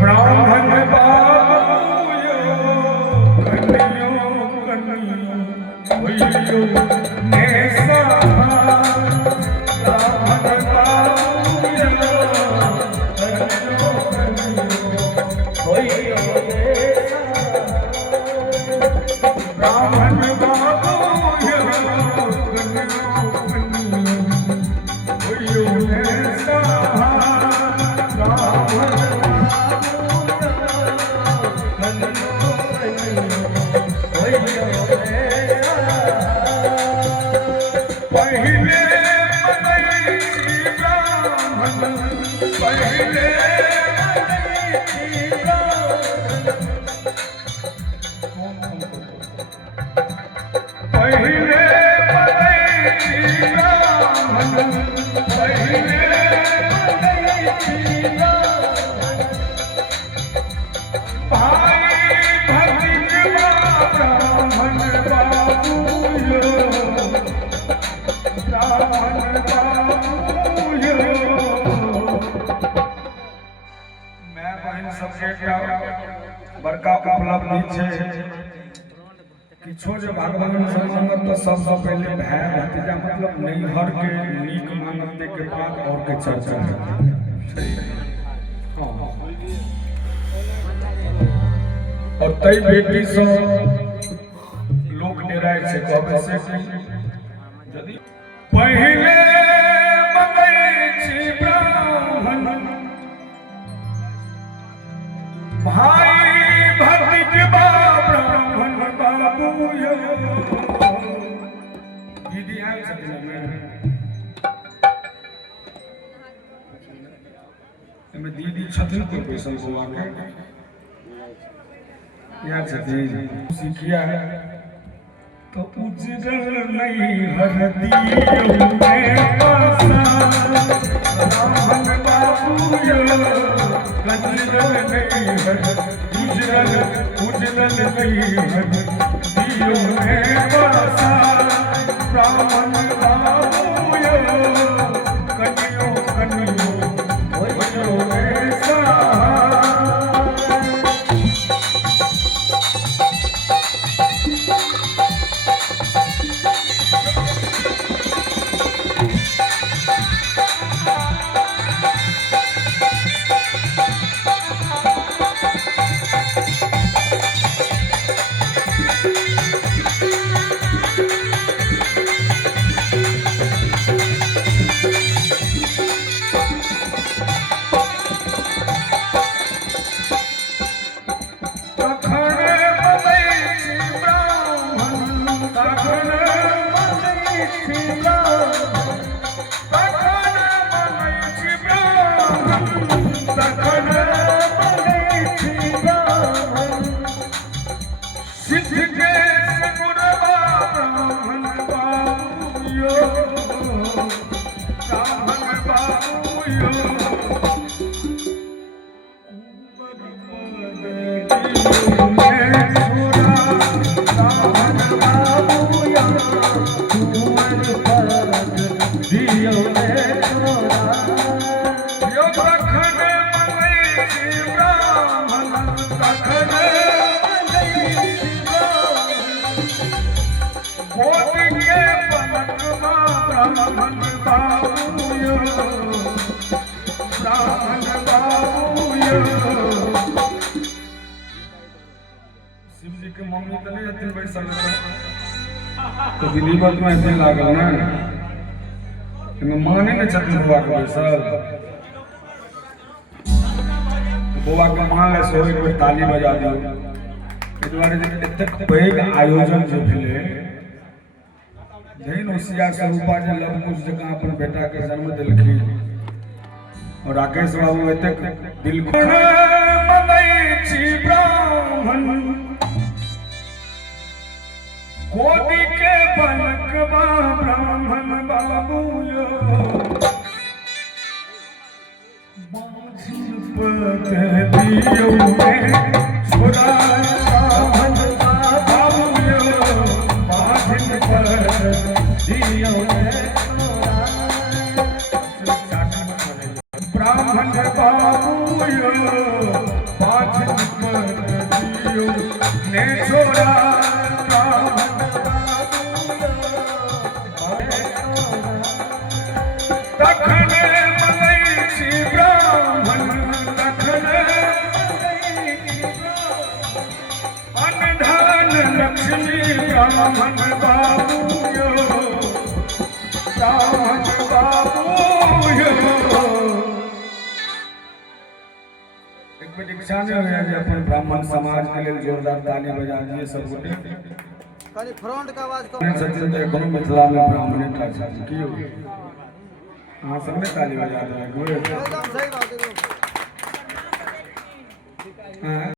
ब्राह्मण बाबू कन्यो कन्यो नेसा ब्राह्मण बाबू ब्राह्मण बाबू बड़का उपलब्धि छै किछो जे भगवान से मांगत तो सबसे पहले भाई भतीजा मतलब नैहर के नीक मानते के बाद और के चर्चा है। और तई बेटी से लोक डेराय छै कहबे से कि यदि पहले मंगै छी ब्राह्मण भाई भतीजबा ब्राह्मण बाबू दीदी आयल छथिन एमे दीदी छथिन कोई पैसा बुआ के यार छथिन सीखिया तो उजरल नहीं हरदियो में पासा ब्राह्मण बाबू उजरल नहीं दियो में बसा ब्राह्मण बाबू कन्यो कन्यो होयो ऐसा तो विधिवत में ऐसे लागल ना माने न छथिन बुआ के बैसल बुआ के मान ले सो एक बेर ताली बजा दियो एहि दुआरे जे एतेक पैघ आयोजन जे भेलै जैन ओसिया स्वरूपा जे लवकुश जकाँ अपन बेटा के जन्म देलखिन और राकेश बाबू एतेक दिल मंगै छी ब्राह्मण कोटि के बनकबा ब्राह्मण बाबू बाँझी पद दियो में छोड़ा ब्राह्मण बाबू बाँझी पद दियो में छोरा तखन मलै छी ब्राह्मण तखन अनधान लक्ष्मी ब्राह्मण बाबू यो ब्राह्मण बाबू यो एक बेर इच्छा नहीं होया जे अपन ब्राह्मण समाज के लिए जोरदार ताली बजा दिए सब गोटे खाली फ्रंट का आवाज कम सचिन तो कोनो मिथिला में ब्राह्मण का छै की हो हां सब में ताली बजा दे एकदम सही बात है। हां